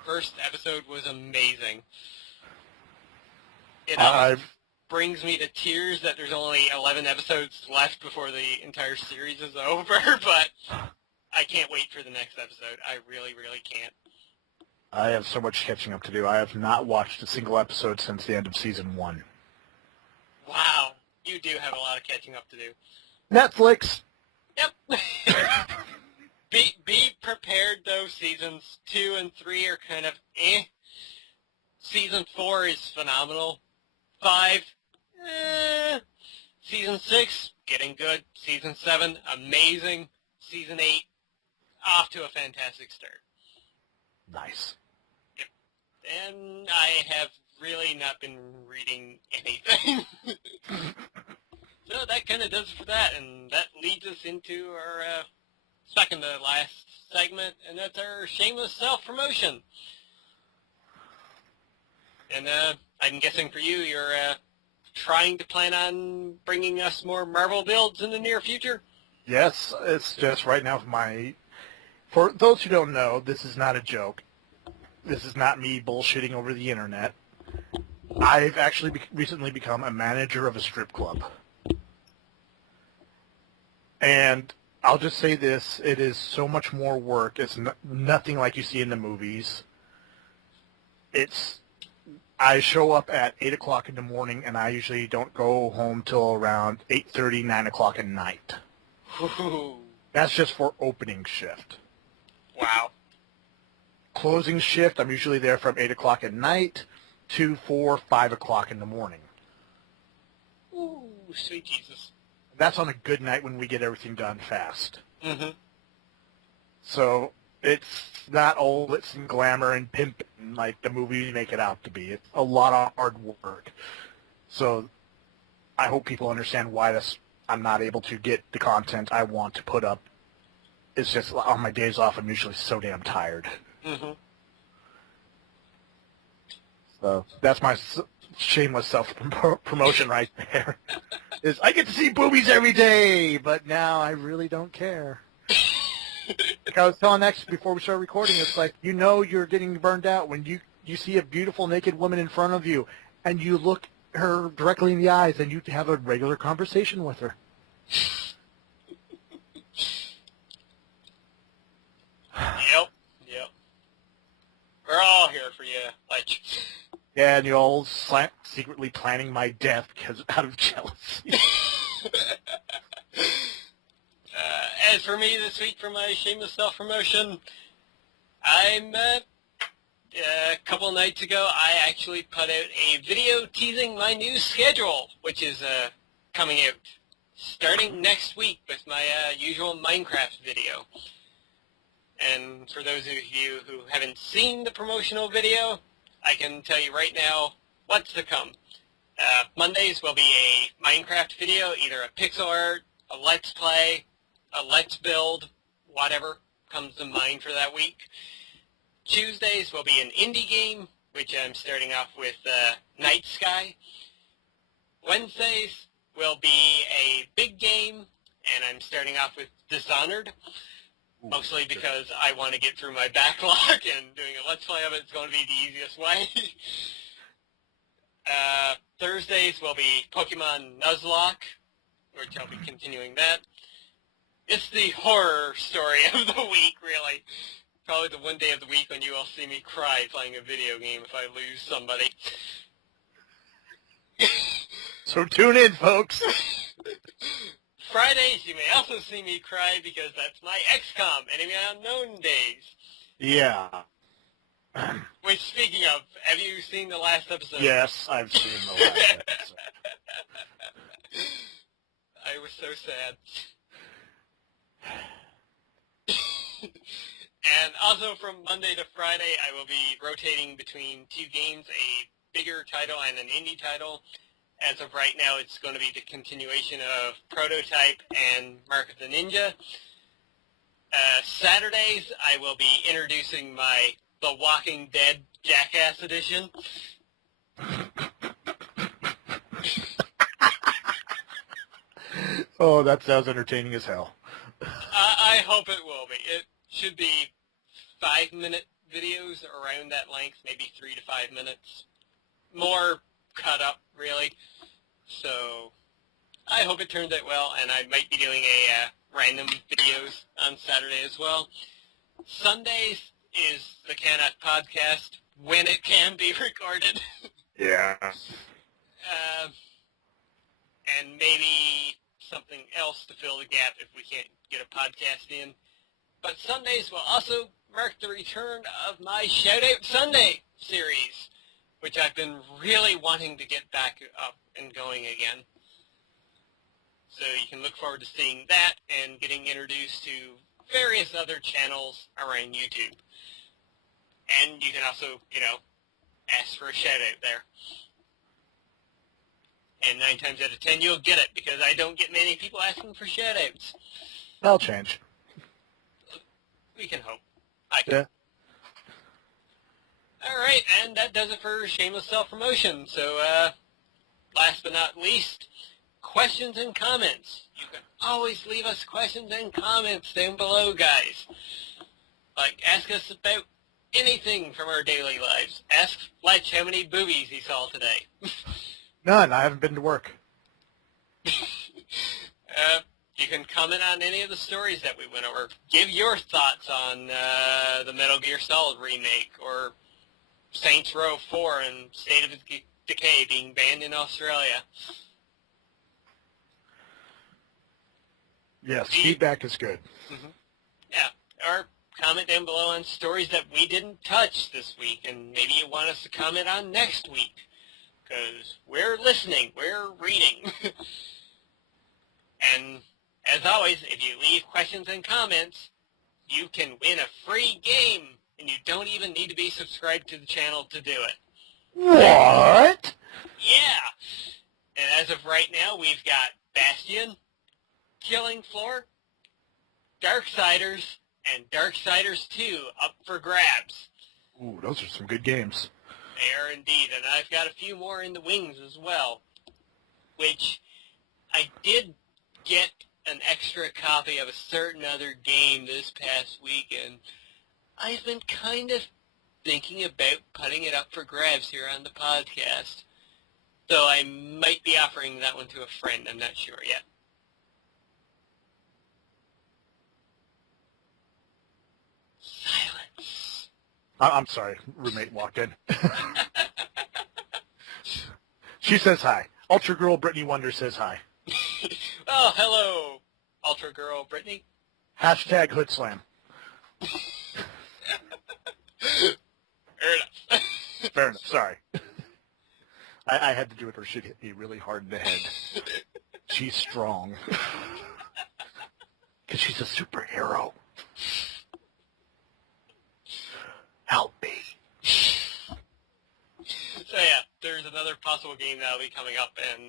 first episode was amazing. It brings me to tears that there's only 11 episodes left before the entire series is over, but I can't wait for the next episode. I really, really can't. I have so much catching up to do. I have not watched a single episode since the end of Season 1. Wow. You do have a lot of catching up to do. Netflix! Yep. Be prepared, though. Seasons 2 and 3 are kind of eh. Season 4 is phenomenal. 5, eh. Season 6, getting good. Season 7, amazing. Season 8, off to a fantastic start. Nice. Yep. And I have really not been reading anything. So that kind of does it for that, and that leads us into our second to last segment, and that's our shameless self-promotion. And I'm guessing for you, you're trying to plan on bringing us more Marvel builds in the near future? Yes, it's just right now for those who don't know, this is not a joke. This is not me bullshitting over the internet. I've actually recently become a manager of a strip club. And I'll just say this, it is so much more work. It's nothing like you see in the movies. I show up at 8 o'clock in the morning, and I usually don't go home till around 8:30, 9 o'clock at night. Ooh. That's just for opening shift. Wow. Closing shift, I'm usually there from 8 o'clock at night to 4, 5 o'clock in the morning. Ooh, sweet Jesus. That's on a good night when we get everything done fast. Mm-hmm. So it's not all glitz and glamour and pimping like the movies make it out to be. It's a lot of hard work. So I hope people understand why I'm not able to get the content I want to put up. It's just on my days off, I'm usually so damn tired. Mm-hmm. So that's my shameless self-promotion right there. Is I get to see boobies every day, but now I really don't care. Like I was telling X before we started recording, it's like, you're getting burned out when you see a beautiful naked woman in front of you and you look her directly in the eyes and you have a regular conversation with her. Yep. We're all here for you, like. Yeah, and you're all secretly planning my death out of jealousy. As for me this week for my shameless self-promotion, I'm, a couple nights ago, I actually put out a video teasing my new schedule, which is coming out starting next week with my usual Minecraft video. And for those of you who haven't seen the promotional video, I can tell you right now what's to come. Mondays will be a Minecraft video, either a pixel art, a let's play, a let's build, whatever comes to mind for that week. Tuesdays will be an indie game, which I'm starting off with Night Sky. Wednesdays will be a big game, and I'm starting off with Dishonored. Mostly because I want to get through my backlog, and doing a Let's Play of it is going to be the easiest way. Thursdays will be Pokemon Nuzlocke, which I'll be continuing that. It's the horror story of the week, really. Probably the one day of the week when you will see me cry playing a video game if I lose somebody. So tune in, folks. Fridays, you may also see me cry because that's my XCOM, Enemy Unknown days. Yeah. Which, speaking of, have you seen the last episode? Yes, I've seen the last episode. I was so sad. And also from Monday to Friday, I will be rotating between two games, a bigger title and an indie title. As of right now, it's going to be the continuation of Prototype and Mark of the Ninja. Saturdays, I will be introducing my The Walking Dead Jackass Edition. Oh, that sounds entertaining as hell. I hope it will be. It should be 5-minute videos around that length, maybe 3 to 5 minutes. More cut up, really. So I hope it turns out well, and I might be doing a random videos on Saturday as well. Sundays is the CanUK podcast when it can be recorded. Yeah. And maybe something else to fill the gap if we can't get a podcast in. But Sundays will also mark the return of my Shoutout Sunday series, which I've been really wanting to get back up and going again. So you can look forward to seeing that and getting introduced to various other channels around YouTube. And you can also, ask for a shout-out there. And 9 times out of 10, you'll get it, because I don't get many people asking for shout-outs. That'll change. We can hope. I can. Yeah. All right, and that does it for shameless self-promotion. So, last but not least, questions and comments. You can always leave us questions and comments down below, guys. Like, ask us about anything from our daily lives. Ask Lech how many boobies he saw today. None. I haven't been to work. You can comment on any of the stories that we went over. Give your thoughts on the Metal Gear Solid remake, or Saints Row 4 and State of Decay being banned in Australia. Yes, feedback is good. Mm-hmm. Yeah, or comment down below on stories that we didn't touch this week, and maybe you want us to comment on next week, because we're listening, we're reading. And as always, if you leave questions and comments, you can win a free game, and you don't even need to be subscribed to the channel to do it. What? Yeah. And as of right now, we've got Bastion, Killing Floor, Darksiders, and Darksiders 2 up for grabs. Ooh, those are some good games. They are indeed, and I've got a few more in the wings as well, which I did get an extra copy of a certain other game this past week, and I've been kind of thinking about putting it up for grabs here on the podcast. So I might be offering that one to a friend, I'm not sure yet. Silence. I'm sorry, roommate walked in. She says hi. Ultra Girl Brittany Wonder says hi. Oh, hello, Ultra Girl Brittany. Hashtag Hood Slam. Fair enough. Fair enough, sorry. I had to do it or she'd hit me really hard in the head. She's strong. Because she's a superhero. Help me. So yeah, there's another possible game that'll be coming up, and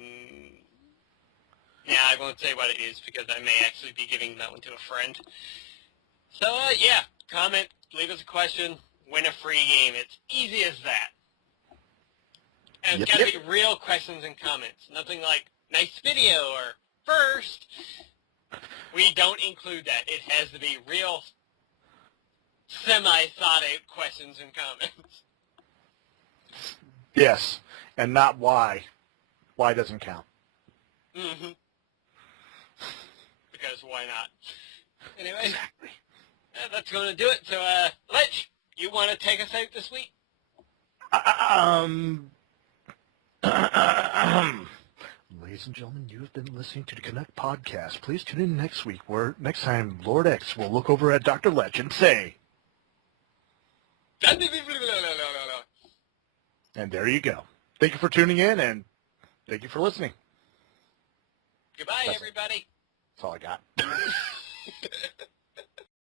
yeah, I won't say what it is because I may actually be giving that one to a friend. So yeah, comment, leave us a question, win a free game. It's easy as that. And it's got to be real questions and comments. Nothing like, nice video, or first. We don't include that. It has to be real, semi-thought-out questions and comments. Yes. and not why. Why doesn't count. Mm-hmm. Because why not? Anyway, Exactly. That's going to do it. So, Lech, you want to take us out this week? Ladies and gentlemen, you have been listening to the CanUK podcast. Please tune in next week, where next time Lord X will look over at Dr. Lech and say, and there you go. Thank you for tuning in, and thank you for listening. Goodbye, That's everybody. That's all I got.